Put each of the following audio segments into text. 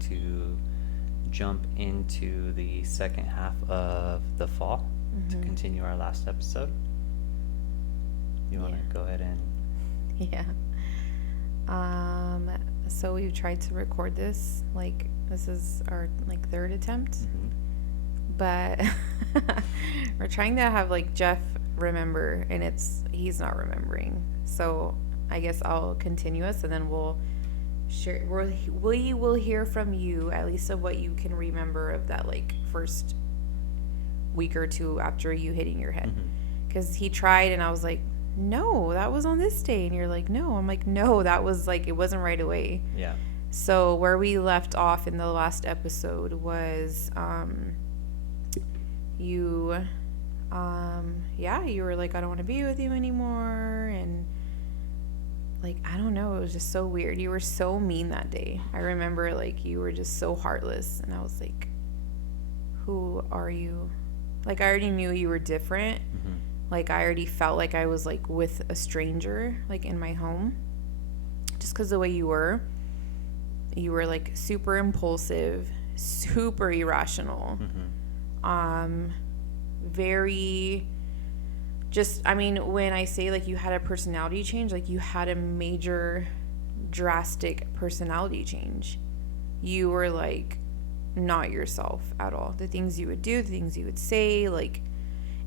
to jump into the second half of the fall to continue our last episode. You want to go ahead and... Yeah. So we've tried to record this. Like, this is our, like, third attempt. But we're trying to have, like, Jeff remember, and he's not remembering. So I guess I'll continue us, and then we'll share. We will hear from you, at least of what you can remember of that, like, first week or two after you hitting your head. Because he tried, and I was like, no, that was on this day. And you're like, no. I'm like, no, that was, like, it wasn't right away. Yeah. So where we left off in the last episode was you were like, I don't want to be with you anymore. And, like, I don't know, it was just so weird. You were so mean that day. I remember, like, you were just so heartless. And I was like, who are you? Like, I already knew you were different. Like, I already felt like I was, like, with a stranger, like, in my home. Just because the way you were, like, super impulsive, super irrational. Very, just, I mean, when I say, like, you had a personality change, like, you had a major, drastic personality change. You were, like, not yourself at all. The things you would do, the things you would say, like...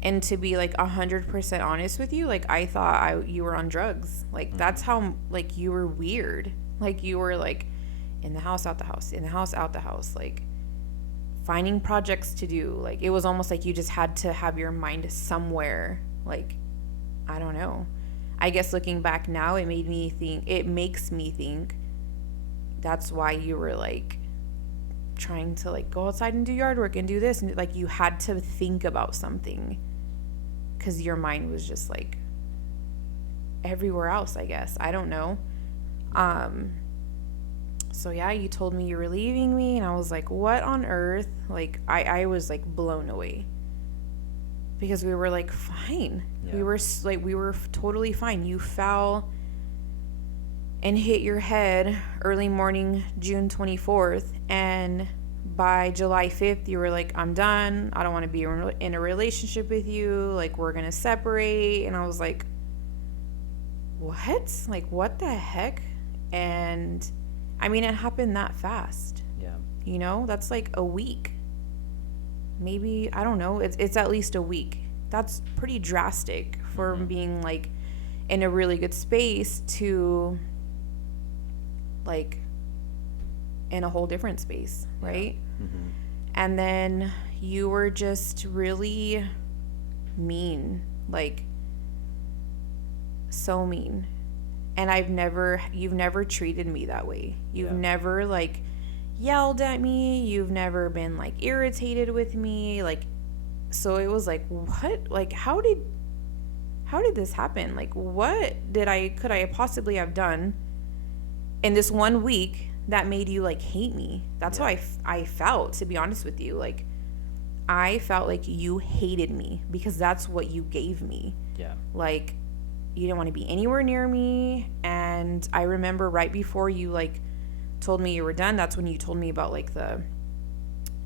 And to be, like, 100% honest with you, like, I thought you were on drugs. Like, that's how, like, you were weird. Like, you were, like, in the house, out the house, in the house, out the house. Like, finding projects to do. Like, it was almost like you just had to have your mind somewhere. Like, I don't know. I guess looking back now, it makes me think that's why you were, like, trying to, like, go outside and do yard work and do this. And, like, you had to think about something. Because your mind was just, like, everywhere else, I guess. I don't know. So, yeah, you told me you were leaving me, and I was like, what on earth? Like, I was, like, blown away. Because we were, like, fine. Yeah. We were totally fine. You fell and hit your head early morning, June 24th, and... by July 5th, you were like, I'm done. I don't want to be in a relationship with you. Like, we're going to separate. And I was like, what? Like, what the heck? And, I mean, it happened that fast. Yeah. You know? That's like a week. Maybe, I don't know. It's at least a week. That's pretty drastic for being, like, in a really good space to, like... in a whole different space, right? And then you were just really mean, like, so mean. And you've never treated me that way. You've never, like, yelled at me. You've never been, like, irritated with me. Like, so it was like, what? Like, how did this happen? Like, what could I possibly have done in this 1 week that made you, like, hate me? That's how I felt, to be honest with you. Like, I felt like you hated me because that's what you gave me. Yeah. Like, you didn't want to be anywhere near me. And I remember right before you, like, told me you were done, that's when you told me about, like, I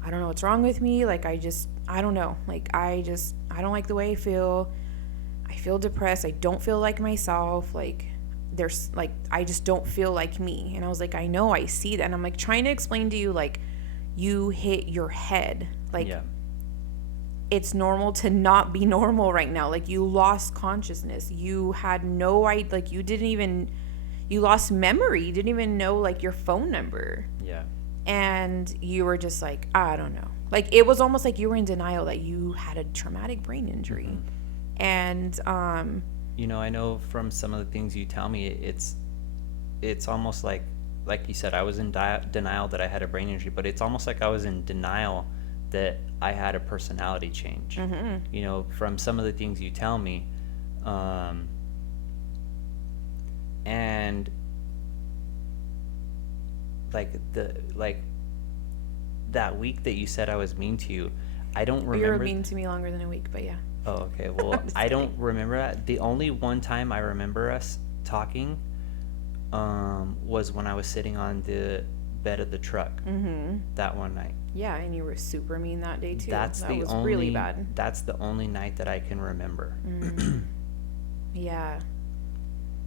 don't know what's wrong with me. Like, I don't know. Like, I don't like the way I feel. I feel depressed. I don't feel like myself. Like, there's, like, I just don't feel like me. And I was like, I know, I see that. And I'm, like, trying to explain to you, like, you hit your head. Like, it's normal to not be normal right now. Like, you lost consciousness. You had no idea. Like, you lost memory. You didn't even know, like, your phone number. Yeah. And you were just like, I don't know. Like, it was almost like you were in denial that you had a traumatic brain injury. And, you know, I know from some of the things you tell me, it's almost like you said, I was in denial that I had a brain injury, but it's almost like I was in denial that I had a personality change. You know, from some of the things you tell me, and like that week that you said I was mean to you, I don't remember. You were mean to me longer than a week, but yeah. Oh, okay. Well, I don't remember that. The only one time I remember us talking was when I was sitting on bed of the truck that one night. Yeah, and you were super mean that day too. That's That the was only really bad. that's the only night that I can remember. Yeah.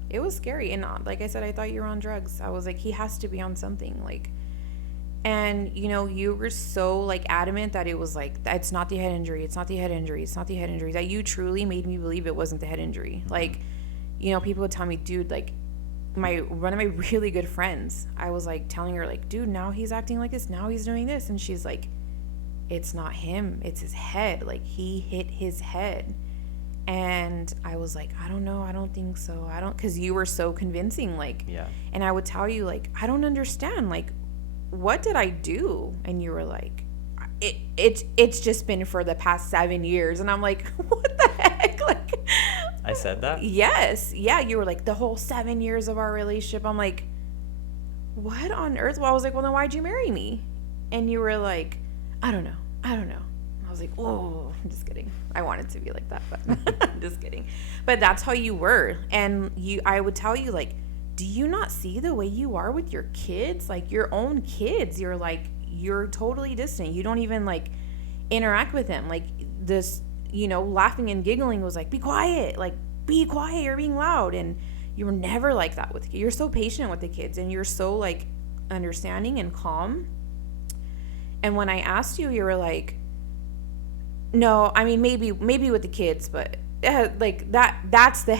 It was scary. And like I said, I thought you were on drugs. I was like, he has to be on something. Like, and you know, you were so like adamant that it was like, it's not the head injury. It's not the head injury. It's not the head injury. That you truly made me believe it wasn't the head injury. Like, you know, people would tell me, dude, like, one of my really good friends, I was like telling her, like, dude, now he's acting like this. Now he's doing this. And she's like, it's not him. It's his head. Like, he hit his head. And I was like, I don't know. I don't think so. Because you were so convincing. Like, Yeah. and I would tell you, like, I don't understand. Like, what did I do? And you were like, it's just been for the past 7 years. And I'm like, what the heck? Like, I said that? yes. Yeah. You were like, the whole 7 years of our relationship. I'm like, what on earth? Well, I was like, well, then why'd you marry me? And you were like, I don't know. I was like, oh, I'm just kidding. I wanted to be like that, but just kidding. But that's how you were. And I would tell you, like, do you not see the way you are with your kids? Like, your own kids, you're totally distant. You don't even, like, interact with them. Like, this, you know, laughing and giggling was like, be quiet. Like, be quiet. You're being loud. And you were never like that with kids. You're so patient with the kids. And you're so, like, understanding and calm. And when I asked you, you were like, no, I mean, maybe with the kids, but like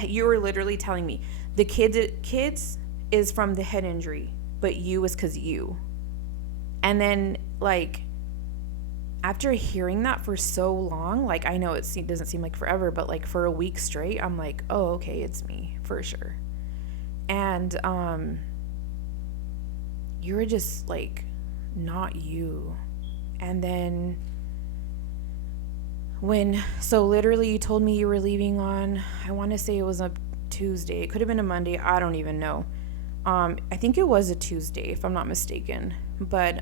you were literally telling me the kids is from the head injury, but you is because you. And then, like, after hearing that for so long, like, I know it doesn't seem like forever, but like for a week straight, I'm like, oh, okay, it's me for sure. And you were just like not you. And then so literally you told me you were leaving on, I want to say it was a Tuesday. It could have been a Monday. I don't even know. I think it was a Tuesday, if I'm not mistaken. But,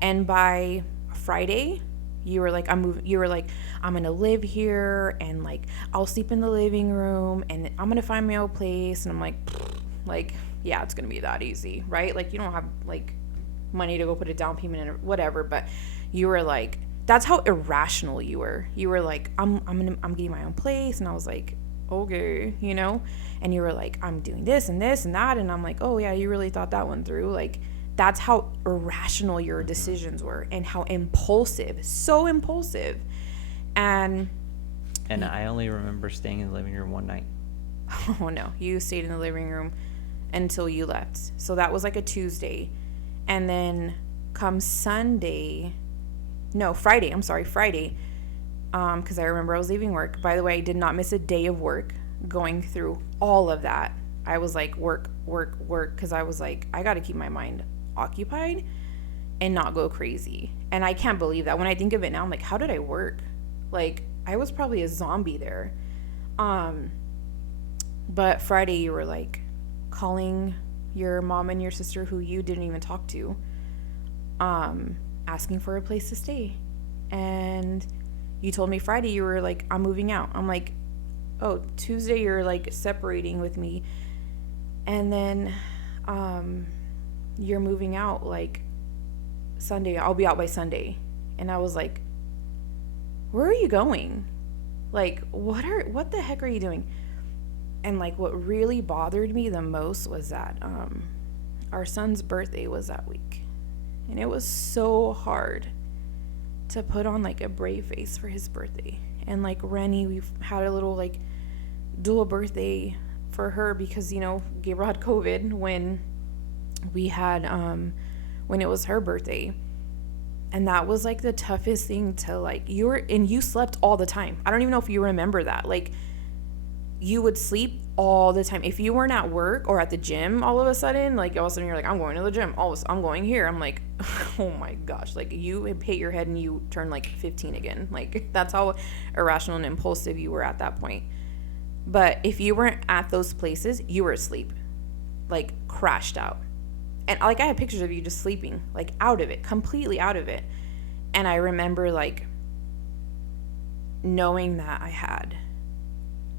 and by Friday, you were like, I'm going to live here, and like, I'll sleep in the living room, and I'm going to find my own place. And I'm like, yeah, it's going to be that easy, right? Like, you don't have like money to go put a down payment in or whatever, but you were like, that's how irrational you were. You were like, I'm getting my own place. And I was like, okay, you know? And you were like, I'm doing this and this and that. And I'm like, oh yeah, you really thought that one through. Like, that's how irrational your decisions were, and how impulsive, so impulsive. And I only remember staying in the living room one night. oh no, you stayed in the living room until you left. So that was like a Tuesday. And then come Friday, because I remember I was leaving work. By the way, I did not miss a day of work going through all of that. I was like, work, because I was like, I got to keep my mind occupied and not go crazy. And I can't believe that. When I think of it now, I'm like, how did I work? Like, I was probably a zombie there. But Friday, you were like calling your mom and your sister, who you didn't even talk to, asking for a place to stay. And you told me Friday you were like, I'm moving out. I'm like, oh, Tuesday you're like separating with me, and then you're moving out like Sunday. I'll be out by Sunday. And I was like, where are you going? Like, what the heck are you doing? And like, what really bothered me the most was that our son's birthday was that week. And it was so hard to put on like a brave face for his birthday. And like Rennie, we've had a little like dual birthday for her because, you know, Gabriel had COVID when we had when it was her birthday. And that was like the toughest thing to like, you slept all the time. I don't even know if you remember that. Like, you would sleep all the time. If you weren't at work or at the gym, all of a sudden you're like, I'm going to the gym. I'm going here. I'm like, oh my gosh. Like, you hit your head and you turn like 15 again. Like, that's how irrational and impulsive you were at that point. But if you weren't at those places, you were asleep, like crashed out. And like, I had pictures of you just sleeping, like out of it, completely out of it. And I remember like knowing that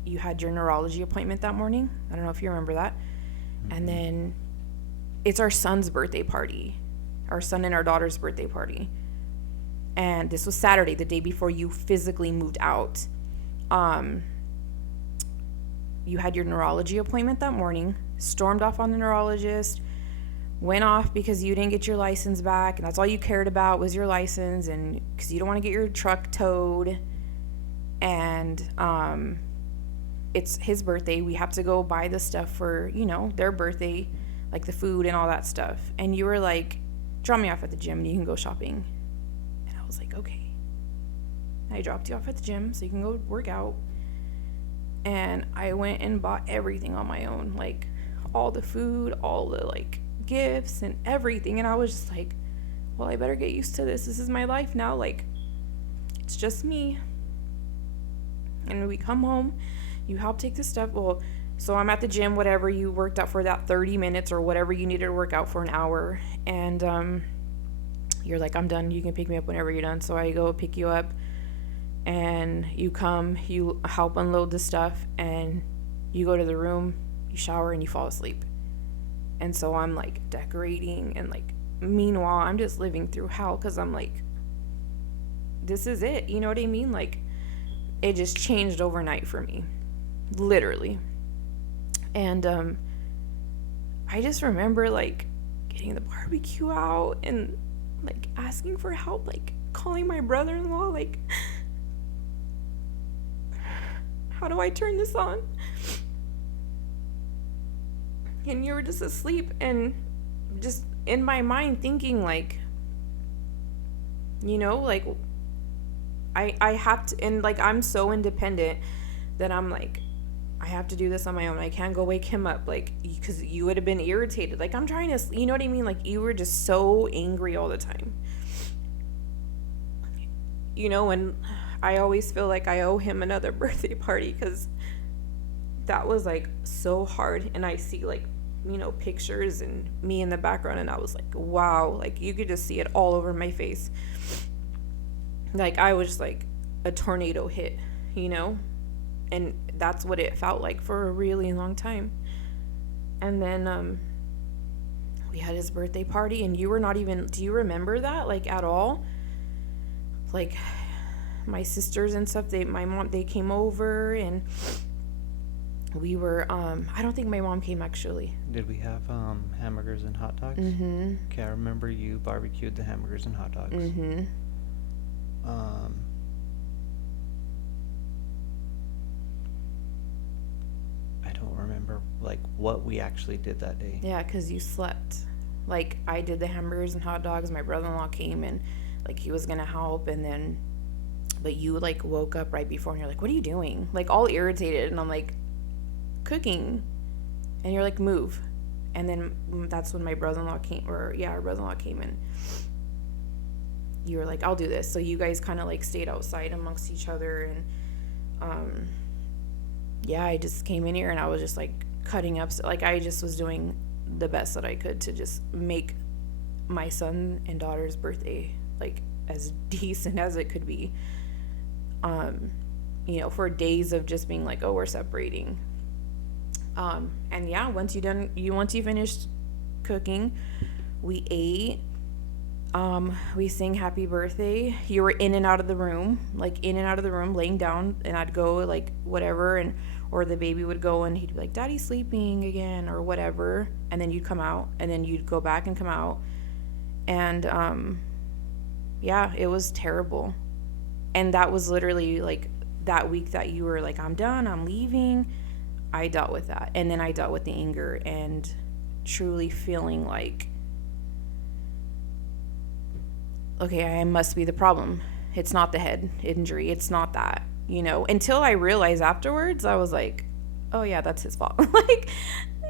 you had your neurology appointment that morning. I don't know if you remember that. Mm-hmm. And then it's our son's birthday party. our son and our daughter's birthday party. And this was Saturday, the day before you physically moved out. You had your neurology appointment that morning, stormed off on the neurologist, went off because you didn't get your license back, and that's all you cared about was your license, and because you don't want to get your truck towed. And it's his birthday. We have to go buy the stuff for, their birthday, like the food and all that stuff. And you were like, drop me off at the gym and you can go shopping. And I was like, okay. I dropped you off at the gym so you can go work out. And I went and bought everything on my own, like all the food, all the like gifts and everything. And I was just like, well, I better get used to this. This is my life now. Like, it's just me. And we come home, you help take the stuff. Well, so I'm at the gym, whatever, you worked out for that 30 minutes or whatever you needed to work out for an hour. And you're like, I'm done. You can pick me up whenever you're done. So I go pick you up. And you come, you help unload the stuff, and you go to the room, you shower, and you fall asleep. And so I'm like decorating, and like meanwhile I'm just living through hell because I'm like, this is it, you know what I mean? Like, it just changed overnight for me, literally. And I just remember like getting the barbecue out and like asking for help, like calling my brother-in-law, like, how do I turn this on? And you were just asleep, and just in my mind thinking like, like I have to, and like I'm so independent that I'm like, I have to do this on my own. I can't go wake him up, like, because you would have been irritated. Like, I'm trying to, you know what I mean? Like, you were just so angry all the time. And I always feel like I owe him another birthday party because that was like so hard. And I see like, pictures and me in the background, and I was like, wow, like you could just see it all over my face. Like I was just like a tornado hit, and that's what it felt like for a really long time. And then we had his birthday party, and you were not even, do you remember that like at all? Like my sisters and stuff, my mom, they came over, and we were I don't think my mom came actually. Did we have hamburgers and hot dogs? Mm-hmm. Okay, I remember you barbecued the hamburgers and hot dogs. Mm-hmm. I don't remember like what we actually did that day. Yeah, because you slept. Like I did the hamburgers and hot dogs, my brother-in-law came, and like he was gonna help, and then but you like woke up right before, and you're like, what are you doing? Like all irritated. And I'm like, cooking. And you're like, move. And then that's when my brother-in-law came, our brother-in-law came, and you were like, I'll do this. So you guys kind of like stayed outside amongst each other. And I just came in here, and I was just like cutting up. So, like I just was doing the best that I could to just make my son and daughter's birthday like as decent as it could be. For days of just being like, oh, we're separating. And yeah, once you finished cooking, we ate, we sang happy birthday. You were in and out of the room, laying down, and I'd go like whatever, or the baby would go and he'd be like, Daddy's sleeping again or whatever. And then you'd come out, and then you'd go back and come out. And, it was terrible. And that was literally like that week that you were like, I'm done, I'm leaving. I dealt with that. And then I dealt with the anger and truly feeling like, okay, I must be the problem. It's not the head injury. It's not that, until I realized afterwards, I was like, oh yeah, that's his fault. Like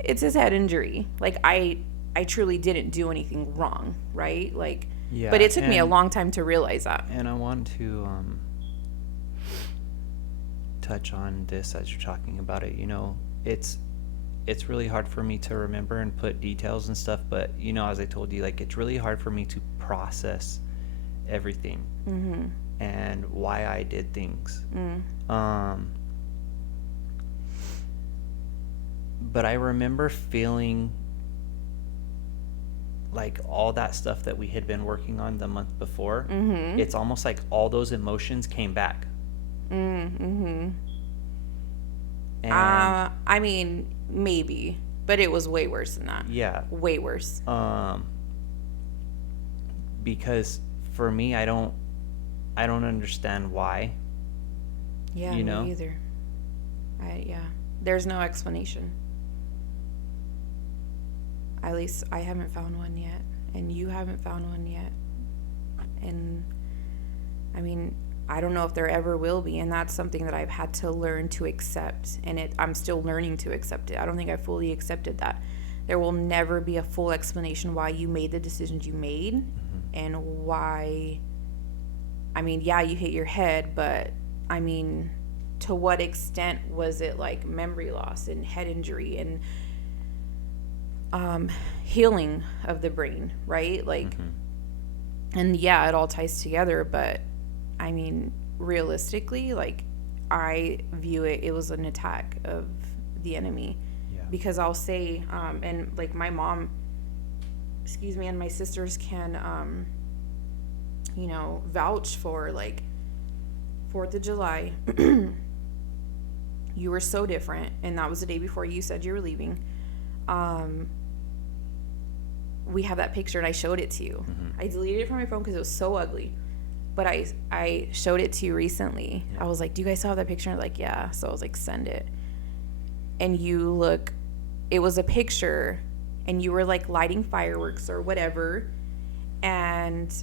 it's his head injury. Like I truly didn't do anything wrong. Right. Like, yeah, but it took me a long time to realize that. And I want to, touch on this as you're talking about it. It's really hard for me to remember and put details and stuff, but as I told you, like it's really hard for me to process everything. Mm-hmm. And why I did things. But I remember feeling like all that stuff that we had been working on the month before, Mm-hmm. it's almost like all those emotions came back. Mm-hmm. And I mean, maybe, but it was way worse than that. yeah, Way worse. because for me, I don't understand why, Yeah, you me know? either. Yeah. There's no explanation. At least I haven't found one yet, and you haven't found one yet. And I mean, I don't know if there ever will be, and that's something that I've had to learn to accept, and I'm still learning to accept it. I don't think I fully accepted that. There will never be a full explanation why you made the decisions you made and why. I mean, yeah, you hit your head, but I mean, to what extent was it like memory loss and head injury and healing of the brain, right? Like, and yeah, it all ties together, but I mean, realistically, like, I view it was an attack of the enemy. Yeah. Because I'll say, and like my mom, excuse me, and my sisters can, vouch for like 4th of July. You were so different, and that was the day before you said you were leaving. We have that picture, and I showed it to you. I deleted it from my phone because it was so ugly, but I showed it to you recently. Yeah. I was like, do you guys still have that picture? And like, yeah. So I was like, send it. And it was a picture, and you were like lighting fireworks or whatever, and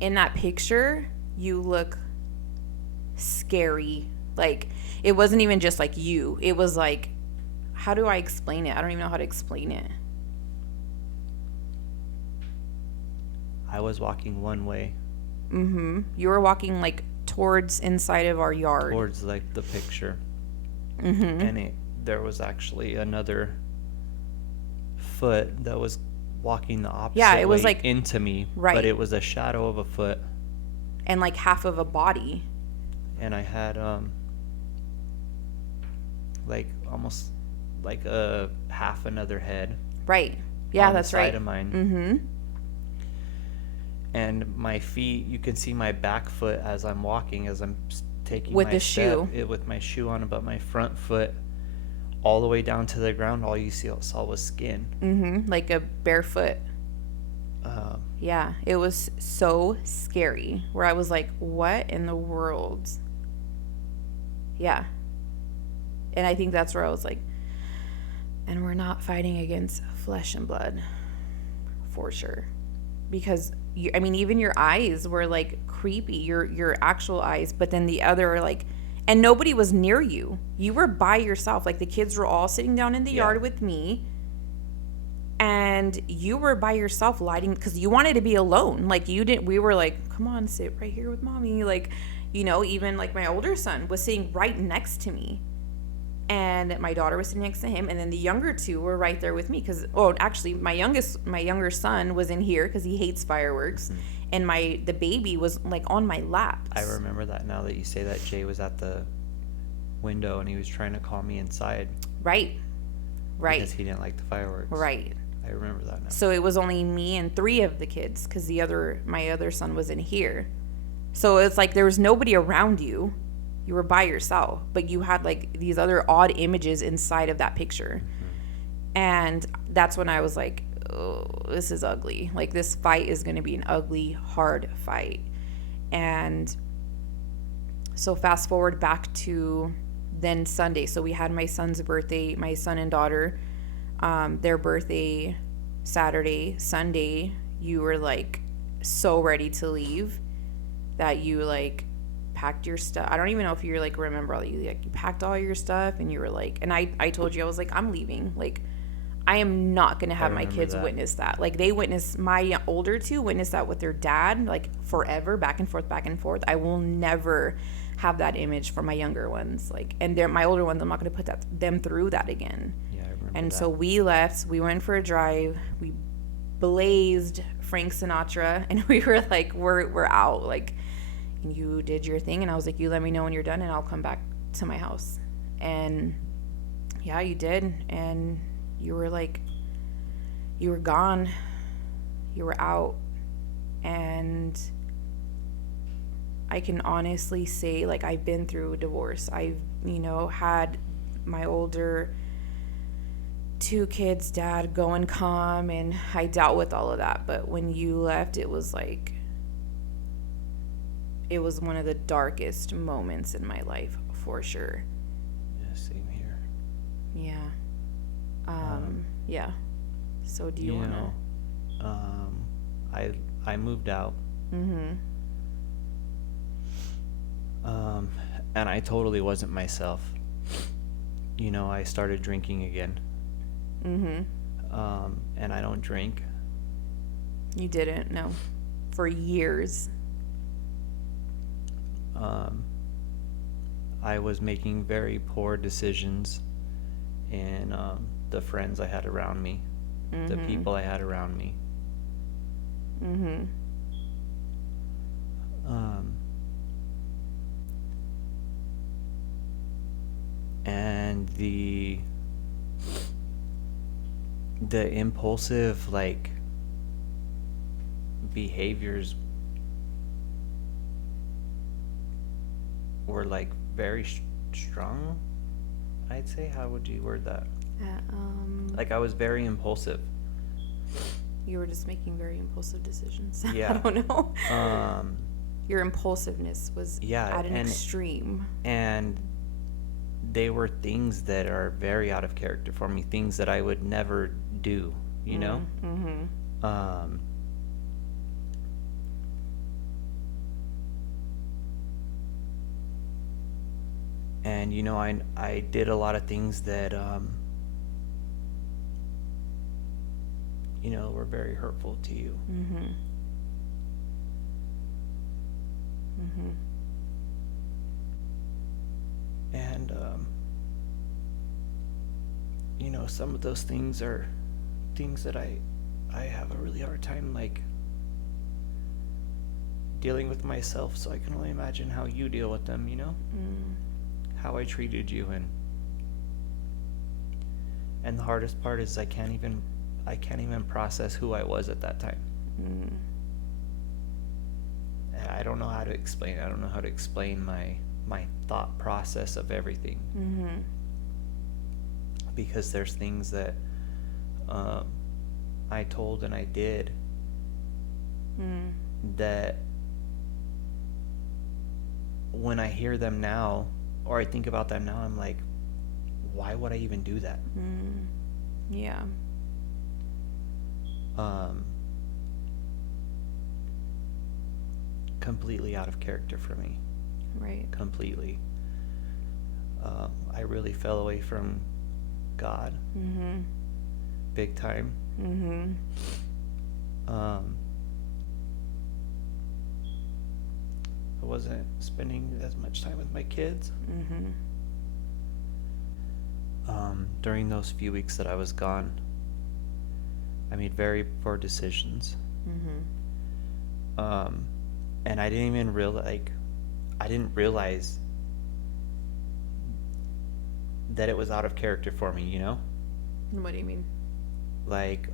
in that picture you look scary. Like, it wasn't even just like you, it was like, how do I explain it? I don't even know how to explain it. I was walking one way You were walking like towards inside of our yard. towards like the picture, and there was actually another foot that was walking the opposite Yeah, it was way like- into me, right. but it was a shadow of a foot, And like half of a body. and I had like almost like a half another head. Right. Yeah, on that's the side right. of mine. Mm-hmm. And my feet, you can see my back foot as I'm walking, as I'm taking With my the step, shoe. with my shoe on, but my front foot all the way down to the ground, all you saw was skin. Mm-hmm. Like a barefoot. Yeah, it was so scary, where I was like, what in the world? Yeah. And I think that's where I was like, and we're not fighting against flesh and blood, for sure. Because, I mean, even your eyes were like creepy, your actual eyes, but then the other, like, and nobody was near you. You were by yourself. Like, the kids were all sitting down in the Yeah. yard with me, and you were by yourself lighting, because you wanted to be alone. Like, we were like, come on, sit right here with mommy. Like, even like my older son was sitting right next to me, and my daughter was sitting next to him, and then the younger two were right there with me, because, actually my younger son was in here because he hates fireworks, and the baby was like on my lap. I remember that now that you say that. Jay was at the window and he was trying to call me inside Right. because he didn't like the fireworks. Right. I remember that now. So it was only me and 3 of the kids, because my other son was in here. So it's like there was nobody around you. You were by yourself, but you had like these other odd images inside of that picture. And that's when I was like, oh, this is ugly. Like, this fight is going to be an ugly, hard fight. And so fast forward back to then Sunday. So we had my son's birthday, my son and daughter, their birthday Saturday. Sunday, you were like so ready to leave that you like packed your stuff. I don't even know if you like remember all you packed all your stuff, and you were like, and I told you, I was like, I'm leaving. Like, I am not going to have my remember kids that. witness that. Like, they witnessed, my older two witnessed that with their dad, like forever, back and forth, back and forth. I will never have that image for my younger ones. Like, and my older ones, I'm not going to put them through that again. Yeah, I remember And that. so we left, we went for a drive, we blazed Frank Sinatra, and we were like, we're out. Like, and you did your thing, and I was like, you let me know when you're done and I'll come back to my house. And yeah, you did. And you were like, you were gone. You were out. And I can honestly say, like, I've been through a divorce. I've, had my older 2 kids' dad go and come, and I dealt with all of that. But when you left, it was like, it was one of the darkest moments in my life, for sure. Yeah, same here. Yeah. Yeah. So do you want to? I moved out. Mm-hmm. And I totally wasn't myself. I started drinking again. Mm-hmm. And I don't drink. You didn't? No. For years. I was making very poor decisions in the friends I had around me, the people I had around me. Mm-hmm. And the impulsive, like, behaviors were, like, very strong, I'd say. How would you word that? Like, I was very impulsive. You were just making very impulsive decisions. Yeah. I don't know. Um, Your impulsiveness was at an extreme. And they were things that are very out of character for me, things that I would never do, you know? Mm-hmm. And I did a lot of things that were very hurtful to you. Mm-hmm. Mm-hmm. And some of those things are things that I have a really hard time, like, dealing with myself, so I can only imagine how you deal with them, how I treated you. And the hardest part is I can't even process who I was at that time. And I don't know how to explain it. I don't know how to explain my thought process of everything. Mm-hmm. Because there's things that I told and I did that when I hear them now, or I think about them now, I'm like, why would I even do that? Yeah. Completely out of character for me. Right. Completely. I really fell away from God. Mm-hmm. Big time. Mm-hmm. I wasn't spending as much time with my kids. Mm-hmm. During those few weeks that I was gone, I made very poor decisions. Mm-hmm. And I didn't even realize that it was out of character for me, What do you mean? Like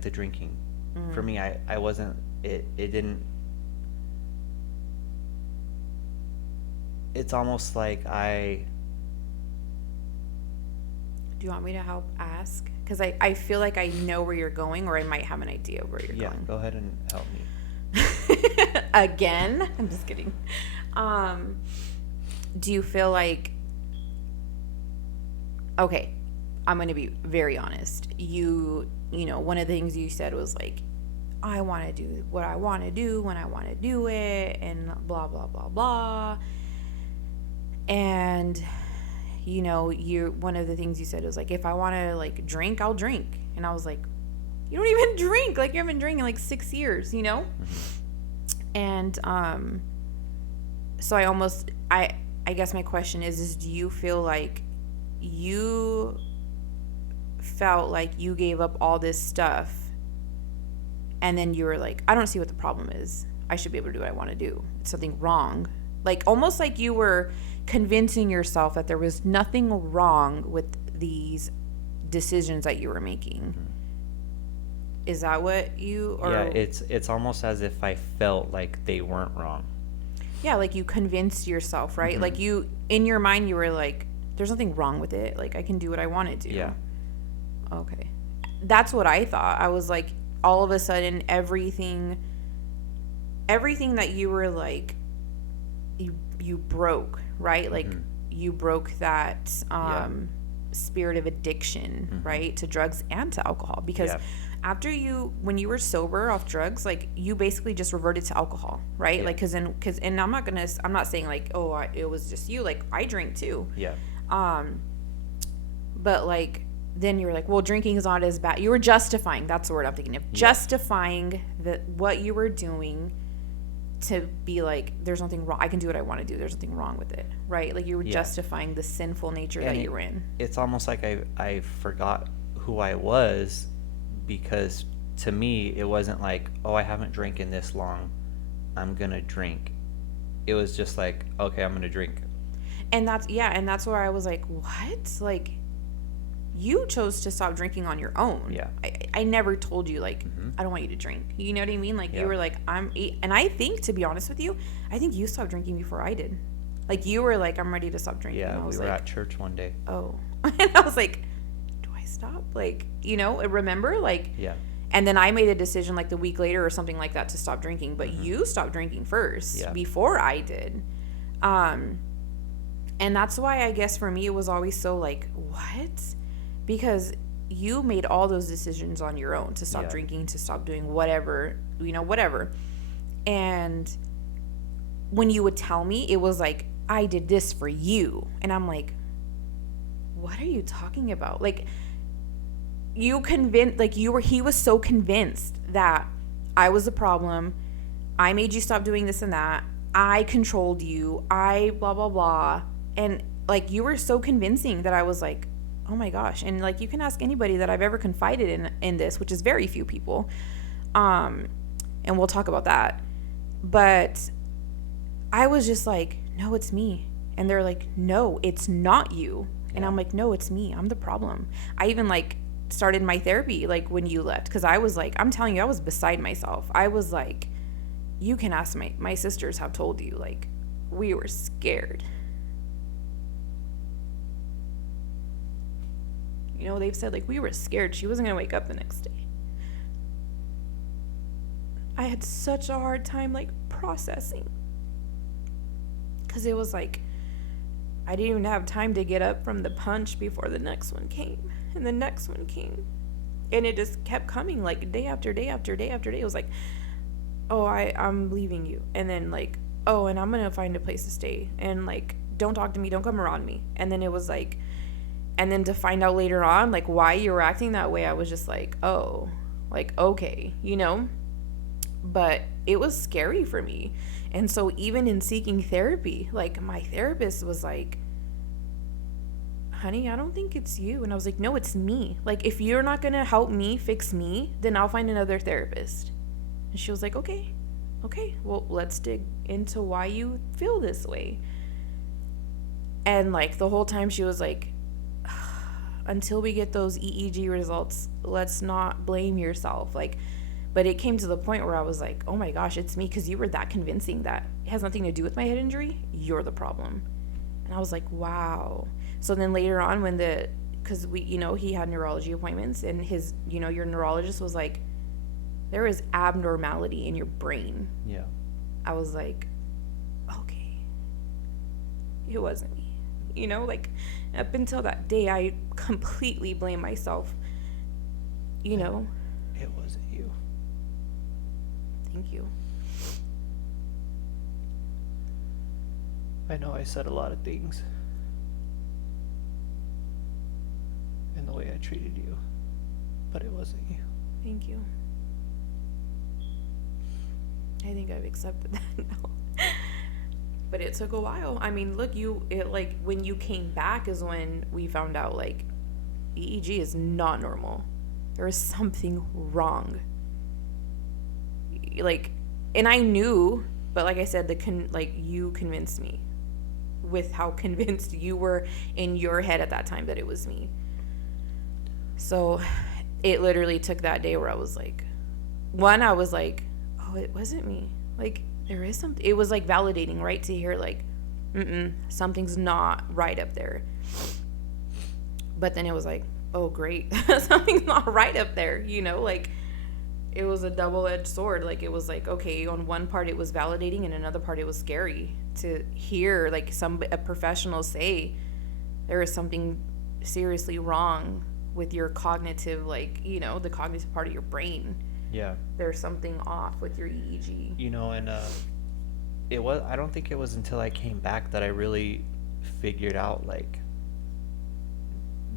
the drinking. For me, I wasn't, it didn't, it's almost like Do you want me to help ask? Because I feel like I know where you're going, or I might have an idea of where you're going. Go ahead and help me. Again? I'm just kidding. Do you feel like, okay, I'm going to be very honest. One of the things you said was like, I want to do what I want to do when I want to do it, and blah, blah, blah, blah. And, one of the things you said was like, if I want to, like, drink, I'll drink. And I was like, you don't even drink. Like, you haven't drinking like 6 years, And, so I guess my question is do you feel like you felt like you gave up all this stuff and then you were like, I don't see what the problem is. I should be able to do what I want to do. It's something wrong. Like, almost like you were convincing yourself that there was nothing wrong with these decisions that you were making. Is that what you or Yeah, it's almost as if I felt like they weren't wrong. yeah, like you convinced yourself, right? Like you in your mind you were like, there's nothing wrong with it. Like I can do what I want to do. Yeah. Okay. That's what I thought. I was like, all of a sudden everything that you were like, you broke, right? Like you broke that spirit of addiction, right? To drugs and to alcohol. Because after when you were sober off drugs, like you basically just reverted to alcohol, right? Like, and I'm not saying like, oh, it was just you, like I drink too. Yeah. But like, then you were like, well, drinking is not as bad. You were justifying, that's the word I'm thinking of, justifying what you were doing to be like, there's nothing wrong. I can do what I want to do. There's nothing wrong with it, right? Like you were justifying the sinful nature that you were in. It's almost like I forgot who I was, because to me it wasn't like, oh, I haven't drank in this long, I'm gonna drink. It was just like, okay, I'm gonna drink. And that's where I was like, what? Like, you chose to stop drinking on your own. Yeah. I never told you, like, I don't want you to drink. You know what I mean? Like, you were like, and I think, to be honest with you, I think you stopped drinking before I did. Like, you were like, I'm ready to stop drinking. Yeah, and I was we were like, at church one day. oh. And I was like, do I stop? Like, remember? Like, Yeah. and then I made a decision like the week later or something like that to stop drinking. But you stopped drinking first before I did. And that's why I guess for me it was always so like, what? Because you made all those decisions on your own to stop drinking, to stop doing whatever, whatever. And when you would tell me, it was like, I did this for you. And I'm like, what are you talking about? Like, you convinced, like he was so convinced that I was the problem. I made you stop doing this and that. I controlled you. I blah, blah, blah. And like, you were so convincing that I was like, oh my gosh. And like, you can ask anybody that I've ever confided in this, which is very few people. And we'll talk about that. But I was just like, no, it's me. And they're like, no, it's not you. And I'm like, no, it's me. I'm the problem. I even like started my therapy like when you left, because I was like, I'm telling you, I was beside myself. I was like, you can ask my sisters have told you, like, we were scared. They've said like we were scared she wasn't gonna wake up the next day. I had such a hard time like processing, because it was like I didn't even have time to get up from the punch before the next one came, and the next one came, and it just kept coming like day after day after day after day. It was like, oh, I'm leaving you, and then like, oh, and I'm gonna find a place to stay, and like, don't talk to me, don't come around me. And then it was like, and then to find out later on like why you were acting that way, I was just like, oh, like, okay, but it was scary for me. And so even in seeking therapy, like my therapist was like, honey, I don't think it's you. And I was like, no, it's me. Like, if you're not gonna help me fix me, then I'll find another therapist. And she was like, okay, well, let's dig into why you feel this way. And like the whole time she was like, until we get those EEG results, let's not blame yourself. Like, but it came to the point where I was like, oh my gosh, it's me, because you were that convincing that it has nothing to do with my head injury. You're the problem. And I was like, wow. So then later on because we, he had neurology appointments, and his, your neurologist was like, there is abnormality in your brain. Yeah. I was like, okay, it wasn't me. Like up until that day, I completely blamed myself. It wasn't you. Thank you. I know I said a lot of things in the way I treated you, but it wasn't you. Thank you. I think I've accepted that now. But it took a while. I mean, look, when you came back is when we found out, like, EEG is not normal. There is something wrong. Like, and I knew, but like I said, you convinced me with how convinced you were in your head at that time that it was me. So it literally took that day where I was like, one, I was like, oh, it wasn't me. Like, there is something. It was like validating, right? To hear, like, something's not right up there. But then it was like, oh, great. Something's not right up there, you know? Like, it was a double-edged sword. Like, it was like, okay, on one part it was validating, and another part it was scary to hear, like, a professional say there is something seriously wrong with your cognitive, like, you know, the cognitive part of your brain. Yeah. There's something off with your EEG. You know, and I don't think it was until I came back that I really figured out, like,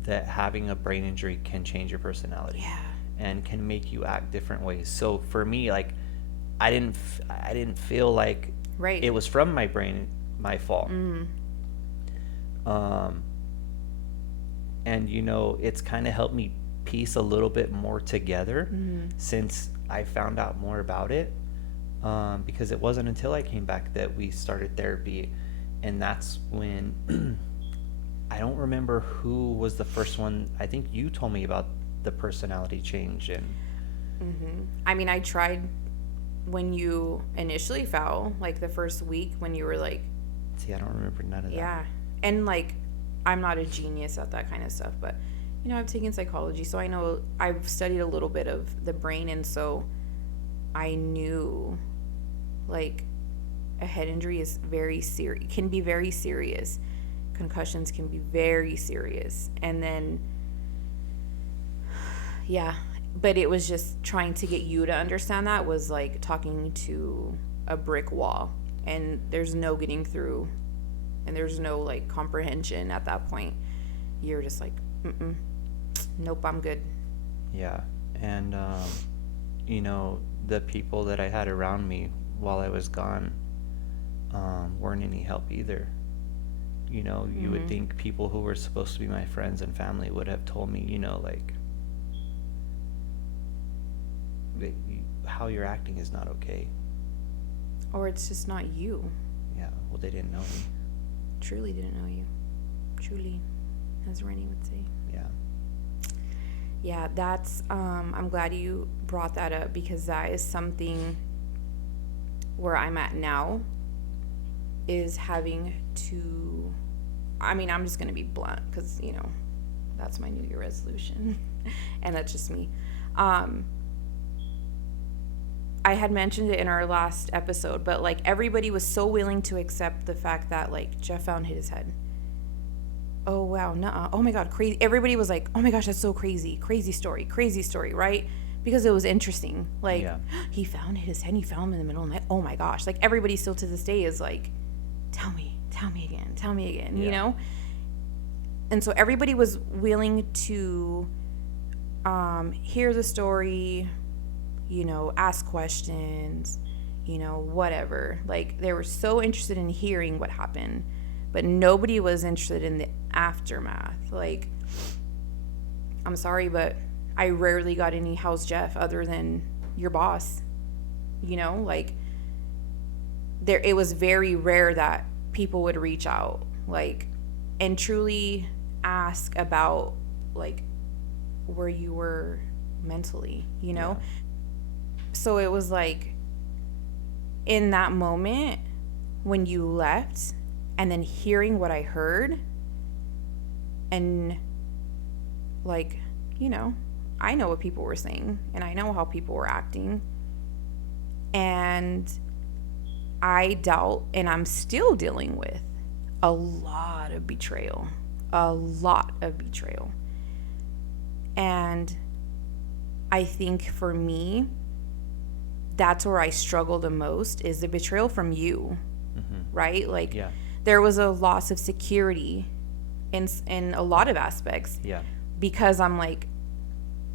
that having a brain injury can change your personality. Yeah. And can make you act different ways. So for me, like, I didn't feel like Right. it was from my brain, my fault. And you know, it's kind of helped me piece a little bit more together since I found out more about it. Because it wasn't until I came back that we started therapy, and that's when I don't remember who was the first one. I think you told me about the personality change. And I mean, I tried when you initially fell, like the first week when you were like, see, I don't remember none of that. yeah. And like, I'm not a genius at that kind of stuff, but you know, I've taken psychology, so I know, I've studied a little bit of the brain, and so I knew, like, a head injury is very serious, can be very serious. Concussions can be very serious. And then, yeah, but it was just trying to get you to understand that was like talking to a brick wall, and there's no getting through, and there's no like comprehension at that point. You're just like, nope, I'm good. Yeah. And you know, the people that I had around me while I was gone weren't any help either. You know, you would think people who were supposed to be my friends and family would have told me, you know, like, how you're acting is not okay. Or it's just not you. Yeah, well, they didn't know me. Truly didn't know you. Truly, as Rennie would say. Yeah. Yeah, that's, I'm glad you brought that up, because that is something where I'm at now, is having to, I mean, I'm just going to be blunt, because, you know, that's my New Year resolution, and that's just me. I had mentioned it in our last episode, but like, everybody was so willing to accept the fact that like Jeff Found hit his head. Oh wow, nuh-uh. Oh my god, crazy. Everybody was like, oh my gosh, that's so crazy. Crazy story, right? Because it was interesting. Like, Yeah. He found his head, he found him in the middle of the night. Oh my gosh. Like, everybody still to this day is like, tell me again, you Yeah. know? And so everybody was willing to hear the story, you know, ask questions, you know, whatever. Like, they were so interested in hearing what happened, but nobody was interested in the aftermath. Like, I'm sorry, but I rarely got any "how's Jeff" other than your boss. You know, like, it was very rare that people would reach out, like, and truly ask about, like, where you were mentally, you know? Yeah. So it was like, in that moment when you left, and then hearing what I heard, and like, you know, I know what people were saying, and I know how people were acting, and I dealt, and I'm still dealing with, a lot of betrayal. And I think for me, that's where I struggle the most, is the betrayal from you, right? Like, Yeah. there was a loss of security in a lot of aspects, Yeah. because I'm like,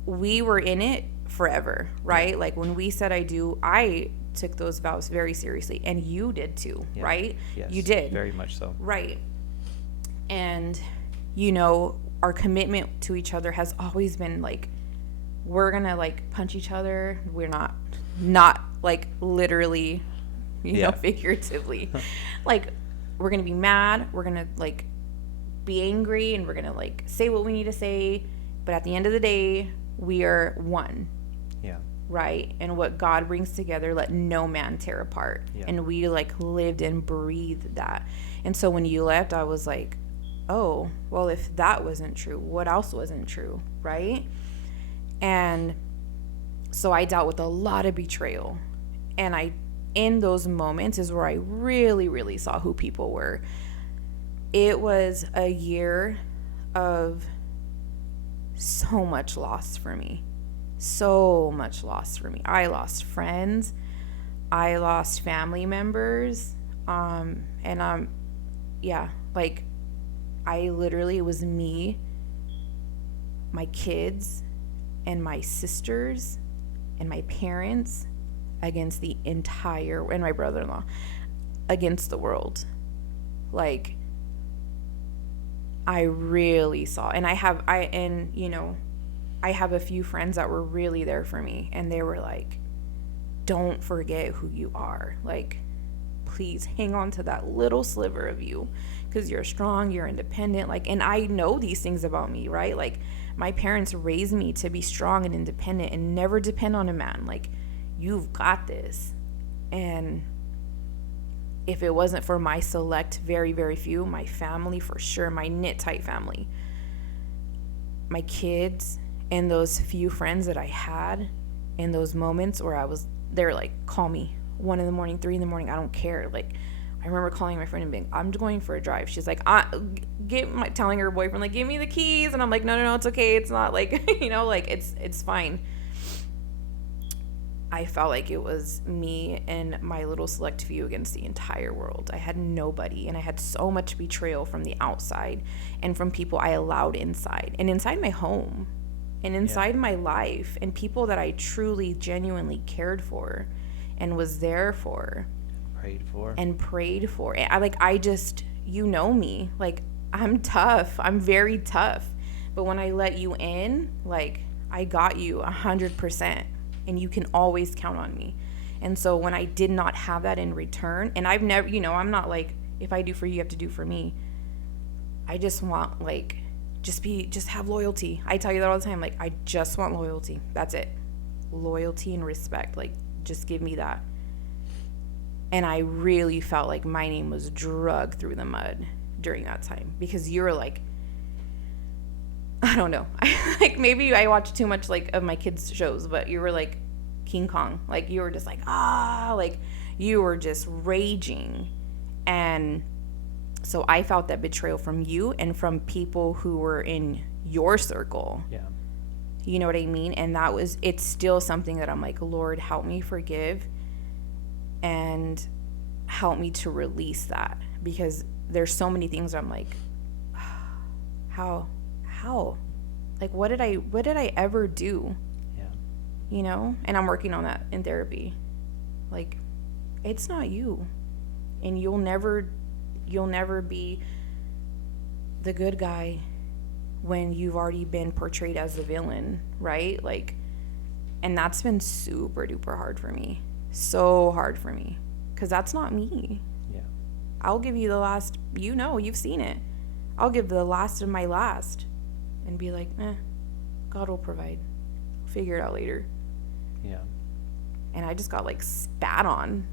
we were in it forever, right? Yeah. Like, when we said I do, I took those vows very seriously, and you did too, Yeah. right? Yes. You did. Very much so. Right. And, you know, our commitment to each other has always been like, we're gonna like punch each other. We're not like literally, you Yeah. know, figuratively. Like, we're gonna be mad. We're gonna like be angry, and we're gonna like say what we need to say, But at the end of the day, we are one, Yeah. right? And what God brings together, let no man tear apart. Yeah. And we like lived and breathed that. And so when you left, I was like, oh, well, if that wasn't true, what else wasn't true, right? And so I dealt with a lot of betrayal. And in those moments is where I really, really saw who people were. It was a year of so much loss for me. So much loss for me. I lost friends. I lost family members. Yeah, like I literally, it was me, my kids, and my sisters, and my parents against the entire, and my brother-in-law, against the world. Like, I really saw, and I have a few friends that were really there for me, and they were like, don't forget who you are. Like, please hang on to that little sliver of you, because you're strong, you're independent. Like, and I know these things about me, right? Like, my parents raised me to be strong and independent and never depend on a man. Like, you've got this. And if it wasn't for my select, very, very few, my family for sure, my knit tight family, my kids, and those few friends that I had in those moments where they're like, call me 1 a.m, 3 a.m, I don't care. Like, I remember calling my friend and being, I'm going for a drive. She's like, telling her boyfriend, like, give me the keys. And I'm like, no, it's okay. It's not like, like it's fine. I felt like it was me and my little select few against the entire world. I had nobody, and I had so much betrayal from the outside and from people I allowed inside, and inside my home, and inside my life, and people that I truly, genuinely cared for and was there for. Prayed for. And I just, me, like, I'm tough. I'm very tough. But when I let you in, like, I got you 100%, and you can always count on me. And so when I did not have that in return, and I've never, I'm not like, if I do for you, you have to do for me. I just want, like, just have loyalty. I tell you that all the time. Like, I just want loyalty. That's it. Loyalty and respect. Like, just give me that. And I really felt like my name was dragged through the mud during that time, because you were like, I don't know. Like, maybe I watched too much, like, of my kids' shows, but you were like King Kong. Like, you were just like, like, you were just raging. And so I felt that betrayal from you and from people who were in your circle. Yeah. You know what I mean? And it's still something that I'm like, Lord, help me forgive and help me to release that, because there's so many things where I'm like, how? Like, what did I ever do? Yeah. And I'm working on that in therapy. Like, it's not you. And you'll never be the good guy when you've already been portrayed as the villain, right? Like, and that's been super duper hard for me. So hard for me, because that's not me. Yeah. I'll give you the last, you've seen it. I'll give the last of my last and be like, God will provide. Figure it out later. Yeah. And I just got, like, spat on.